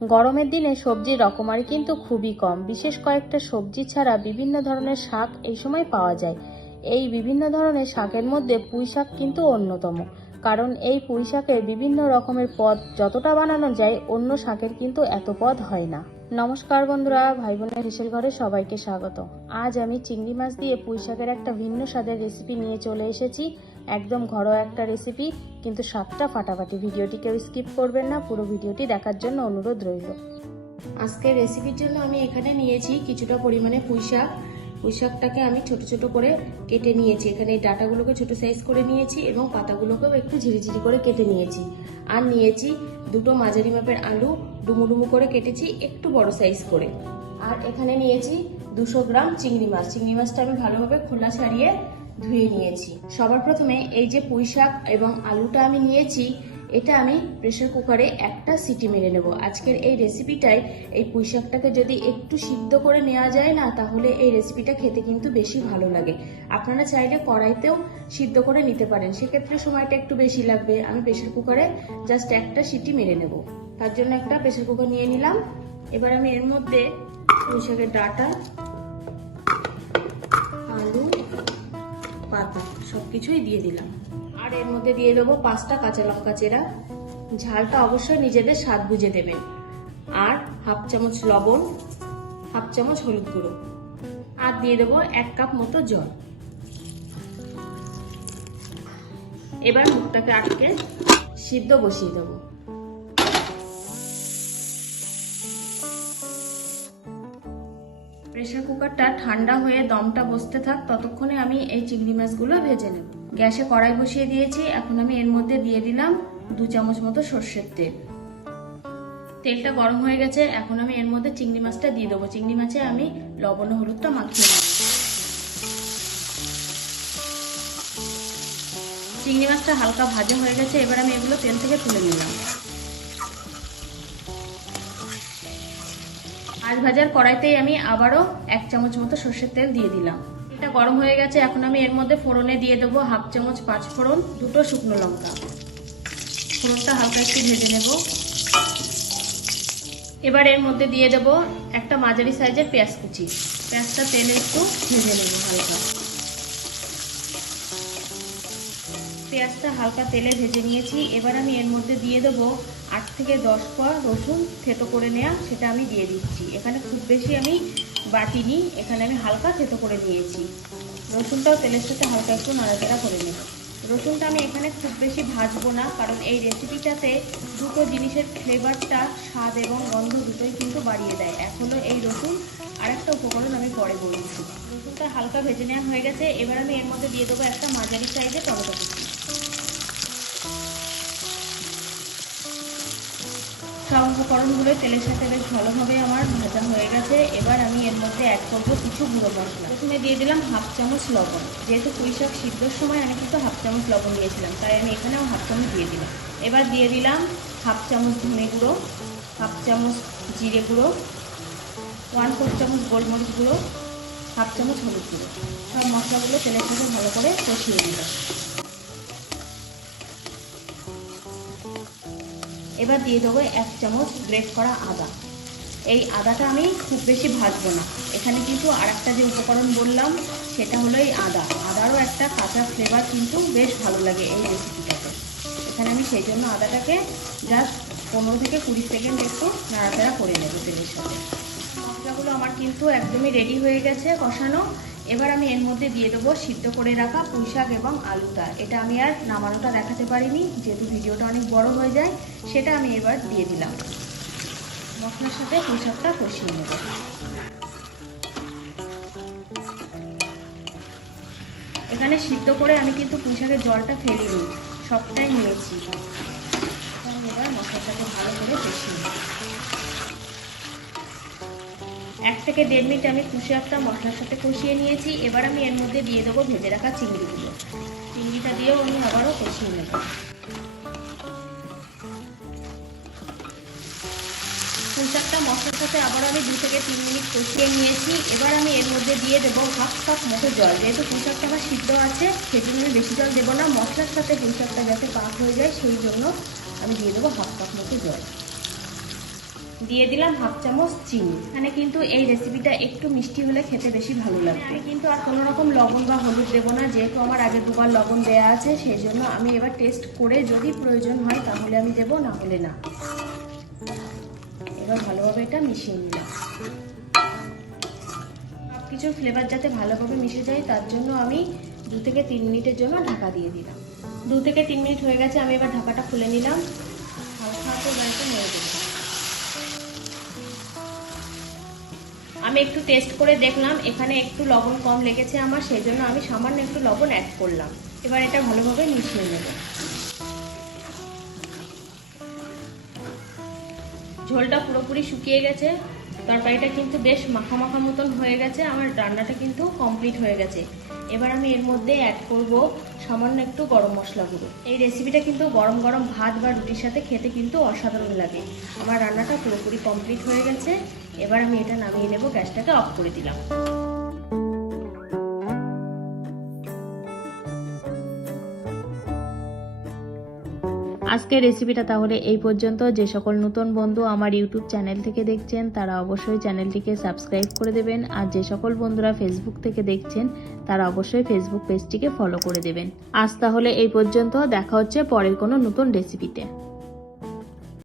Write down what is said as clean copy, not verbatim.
গরমের দিনে সবজির রকমারি কিন্তু খুবই কম। বিশেষ কয়েকটা সবজি ছাড়া বিভিন্ন ধরনের শাক এই সময় পাওয়া যায়। এই বিভিন্ন ধরনের শাকের মধ্যে পুঁই শাক কিন্তু অন্যতম, কারণ এই পুঁই শাকের বিভিন্ন রকমের পদ যতটা বানানো যায় অন্য শাকের কিন্তু এত পদ হয় না। নমস্কার বন্ধুরা, ভাই বোনের হেসেল ঘরে সবাইকে স্বাগত। আজ আমি চিংড়ি মাছ দিয়ে পুঁই শাকের একটা ভিন্ন স্বাদের রেসিপি নিয়ে চলে এসেছি। একদম ঘরোয়া একটা রেসিপি, কিন্তু স্বাদটা ফাটাফাটি। ভিডিওটি কেউ স্কিপ করবেন না, পুরো ভিডিওটি দেখার জন্য অনুরোধ রইল। আজকের রেসিপির জন্য আমি এখানে নিয়েছি কিছুটা পরিমাণে পুঁই শাক। পুঁই শাকটাকে আমি ছোট ছোট করে কেটে নিয়েছি। এখানে এই ডাঁটাগুলোকে ছোট সাইজ করে নিয়েছি এবং পাতাগুলোকেও একটু ঝিরিঝিরি করে কেটে নিয়েছি। আর নিয়েছি দুটো মাঝারি মাপের আলু, ডুমু ডুমু করে কেটেছি একটু বড় সাইজ করে। আর এখানে নিয়েছি 200 গ্রাম চিংড়ি মাছ। চিংড়ি মাছটা আমি ভালোভাবে খোলা ছাড়িয়ে ধুয়ে নিয়েছি। সবার প্রথমে এই যে পুঁই শাক এবং আলুটা আমি নিয়েছি, এটা আমি প্রেসার কুকারে একটা সিটি মেরে নেব। আজকের এই রেসিপিটায় এই পুঁই শাকটাকে যদি একটু সিদ্ধ করে নেওয়া যায় না, তাহলে এই রেসিপিটা খেতে কিন্তু বেশি ভালো লাগে। আপনারা চাইলে কড়াইতেও সিদ্ধ করে নিতে পারেন, সেক্ষেত্রে সময়টা একটু বেশি লাগবে। আমি প্রেসার কুকারে জাস্ট একটা সিটি মেরে নেব। তার জন্য একটা প্রেসার কুকার নিয়ে নিলাম। এবার আমি এর মধ্যে পুঁই শাকের ডাঁটা, আলু, পাতা সবকিছুই দিয়ে দিলাম। আর এর মধ্যে দিয়ে দেবো 5টা কাঁচা লঙ্কা চেরা। ঝালটা অবশ্যই নিজেদের স্বাদ বুঝে দেবেন। আর হাফ চামচ লবণ, হাফ চামচ হলুদ গুঁড়ো, আর দিয়ে দেবো 1 কাপ মতো জল। এবার মুখটাকে আটকে সিদ্ধ বসিয়ে দেবো। প্রেসার কুকারটা ঠান্ডা হয়ে দমটা বসতে থাক, ততক্ষণে আমি এই চিংড়ি মাছগুলো ভেজে নেব। গ্যাসে কড়াই বসিয়ে দিয়েছি। এখন আমি এর মধ্যে দিয়ে দিলাম 2 চামচ মতো সর্ষের তেল। তেলটা গরম হয়ে গেছে। এখন আমি এর মধ্যে চিংড়ি মাছটা দিয়ে দেবো। চিংড়ি মাছে আমি লবণ ও হলুদটা মাখিয়ে নেব। চিংড়ি মাছটা হালকা ভাজা হয়ে গেছে। এবার আমি এগুলো তেল থেকে তুলে নিলাম। মাছ ভাজার কড়াইতেই আমি আবারও 1 চামচ মতো সর্ষের তেল দিয়ে দিলাম। এটা গরম হয়ে গেছে। এখন আমি এর মধ্যে ফোড়নে দিয়ে দেবো হাফ চামচ 5 ফোড়ন, 2টো শুকনো লঙ্কা। ফোড়নটা হালকা একটু ভেজে নেব। এবার এর মধ্যে দিয়ে দেব একটা মাঝারি সাইজের পেঁয়াজ কুচি। পেঁয়াজটা তেলে একটু ভেজে নেব হালকা। পেঁয়াজটা হালকা তেলে ভেজে নিয়েছি। এবার আমি এর মধ্যে দিয়ে দেবো 8 থেকে 10 কোয়া রসুন থেতো করে নেওয়া, সেটা আমি দিয়ে দিচ্ছি। এখানে খুব বেশি আমি বাটিনি, এখানে আমি হালকা থেতো করে নিয়েছি। রসুনটাও তেলের সাথে হালকা একটু নাড়াচাড়া করে নেব। রসুনটা আমি এখানে খুব বেশি ভাজবো না, কারণ এই রেসিপিটাতে দুটো জিনিসের ফ্লেভারটা, স্বাদ এবং গন্ধ দুটোই কিন্তু বাড়িয়ে দেয়। এক হলো এই রসুন, আর একটা উপকরণ আমি পরে বলছি। রসুনটা হালকা ভেজে নেওয়া হয়ে গেছে। এবার আমি এর মধ্যে দিয়ে দেবো একটা মাঝারি সাইজের টমেটো কুচি। সব উপকরণগুলো তেলের সাথে বেশ ভালোভাবে আমার ভাজা হয়ে গেছে। এবার আমি এর মধ্যে অ্যাড করবো কিছু গুঁড়ো মশলা। প্রথমে দিয়ে দিলাম হাফ চামচ লবণ। যেহেতু পুঁই শাক সিদ্ধর সময় আমি কিন্তু হাফ চামচ লবণ দিয়েছিলাম, তাই আমি এখানেও হাফ চামচ দিয়ে দিলাম। এবার দিয়ে দিলাম হাফ চামচ ধনে গুঁড়ো, হাফ চামচ জিরে গুঁড়ো, 1/4 চামচ গোলমরিচ গুঁড়ো, হাফ চামচ হলুদ গুঁড়ো। সব মশলাগুলো তেলের সাথে ভালো করে কষিয়ে দিলাম। এবার দিয়ে দেবো 1 চামচ গ্রেট করা আদা। এই আদাটা আমি খুব বেশি ভাজবো না। এখানে কিন্তু আর একটা যে উপকরণ বললাম সেটা হলো এই আদা। আদারও একটা কাঁচা ফ্লেভার কিন্তু বেশ ভালো লাগে এই রেসিপিটাতে। এখানে আমি সেই জন্য আদাটাকে জাস্ট 15 থেকে 20 সেকেন্ড একটু নাড়াচাড়া করে নেব তেলের সাথে। মশলাগুলো আমার কিন্তু একদমই রেডি হয়ে গেছে কষানো। এবার আমি এর মধ্যে দিয়ে দেবো সিদ্ধ করে রাখা পুঁই শাক এবং আলুটা। এটা আমি আর নামানোটা দেখাতে পারিনি, যেহেতু ভিডিওটা অনেক বড় হয়ে যায়। সেটা আমি এবার দিয়ে দিলাম। মশলার সাথে পুঁই শাকটা কষিয়ে নেব। এখানে সিদ্ধ করে আমি কিন্তু পুঁই শাকের জলটা ফেলিনি, সবটাই নিয়েছি। এবার মশলার সাথে ভালো করে কষিয়ে নেব। 1 থেকে 1.5 মিনিট আমি পুঁই শাকটা মশলার সাথে কষিয়ে নিয়েছি। এবার আমি এর মধ্যে দিয়ে দেবো ভেজে রাখা চিংড়িগুলো। চিংড়িটা দিয়েও আমি আবারও কষিয়ে নেব। পুঁই শাকটা মশলার সাথে আবার আমি 2 থেকে 3 মিনিট কষিয়ে নিয়েছি। এবার আমি এর মধ্যে দিয়ে দেবো হাফ কাপ মতো জল। যেহেতু পুঁই শাকটা আমার সিদ্ধ আছে, সেজন্য আমি বেশি জল দেবো না। মশলার সাথে পুঁই শাকটা যাতে পাক হয়ে যায় সেই জন্য আমি দিয়ে দেবো হাফ কাপ মতো জল। দিয়ে দিলাম হাফ চামচ চিনি। এখানে কিন্তু এই রেসিপিটা একটু মিষ্টি হলে খেতে বেশি ভালো লাগবে। আমি কিন্তু আর কোনো রকম লবণ বা হলুদ দেবো না, যেহেতু আমার আগে দুবার লবণ দেওয়া আছে, সেই জন্য আমি এবার টেস্ট করে যদি প্রয়োজন হয় তাহলে আমি দেবো, না হলে না। এবার ভালোভাবে এটা মিশিয়ে নিলাম। সব কিছুর ফ্লেভার যাতে ভালোভাবে মিশে যায় তার জন্য আমি 2 থেকে 3 মিনিটের জন্য ঢাকা দিয়ে দিলাম। 2 থেকে 3 মিনিট হয়ে গেছে, আমি এবার ঢাকাটা খুলে নিলাম। হালকা হাতে বাড়িতে নেড়ে দেবো। আমি একটু টেস্ট করে দেখলাম এখানে একটু লবণ কম লেগেছে আমার, সেই জন্য আমি সামান্য একটু লবণ অ্যাড করলাম। এবার এটা ভালোভাবে মিশিয়ে নেব। ঝোলটা পুরোপুরি শুকিয়ে গেছে, তরকারিটা কিন্তু বেশ মাখা মাখা মতন হয়ে গেছে, আমার রান্নাটা কিন্তু কমপ্লিট হয়ে গেছে। এবার আমি এর মধ্যে অ্যাড করব সামান্য একটু গরম মশলা গুঁড়ো। এই রেসিপিটা কিন্তু গরম গরম ভাত বা রুটির সাথে খেতে কিন্তু অসাধারণ লাগে। আমার রান্নাটা পুরোপুরি কমপ্লিট হয়ে গেছে, এবার আমি এটা নামিয়ে নেব, গ্যাসটাকে অফ করে দিলাম। আজকের রেসিপিটা তাহলে এই পর্যন্ত। যে সকল নতুন বন্ধু আমার ইউটিউব চ্যানেল থেকে দেখছেন তারা অবশ্যই চ্যানেলটিকে সাবস্ক্রাইব করে দেবেন, আর যে সকল বন্ধুরা ফেসবুক থেকে দেখছেন তারা অবশ্যই ফেসবুক পেজটিকে ফলো করে দেবেন। আজ তাহলে এই পর্যন্ত, দেখা হচ্ছে পরের কোনো নতুন রেসিপিতে।